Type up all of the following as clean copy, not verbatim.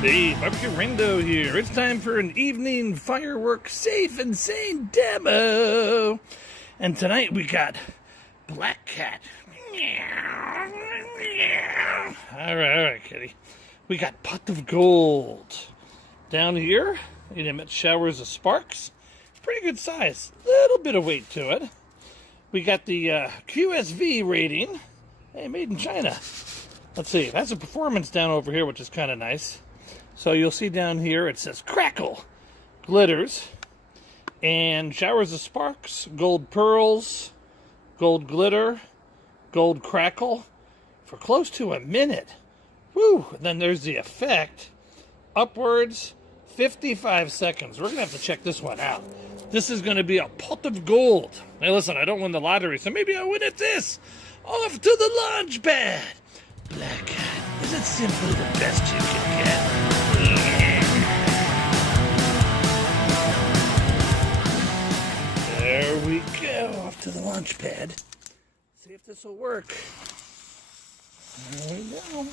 Hey, Barbecue Rando here. It's time for an evening fireworks safe and sane demo. And tonight we got Black Cat. All right, kitty. We got Pot of Gold. Down here, it emits showers of sparks. Pretty good size. Little bit of weight to it. We got the QSV rating. Hey, made in China. Let's see. That's a performance down over here, which is kind of nice. So you'll see down here it says crackle, glitters, and showers of sparks, gold pearls, gold glitter, gold crackle for close to a minute. Woo! And then there's the effect, upwards, 55 seconds. We're going to have to check this one out. This is going to be a pot of gold. Now listen, I don't win the lottery, so maybe I'll win at this. Off to the launch pad. Black Cat, is it simply the best you can get? There we go, off to the launch pad. See if this will work. There we go.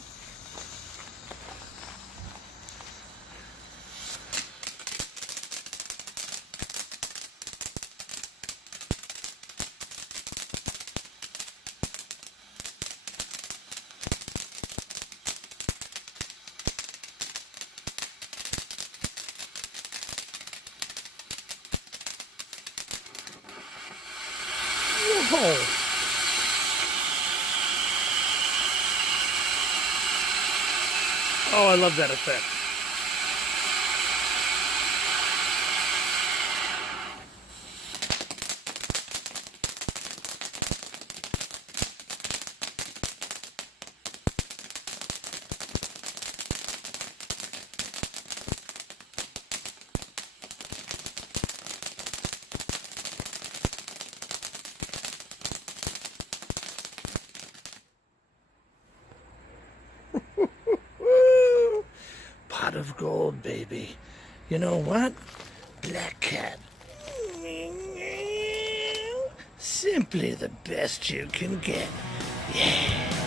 Oh. Oh, I love that effect. Pot of gold, baby. You know what? Black Cat. Simply the best you can get. Yeah.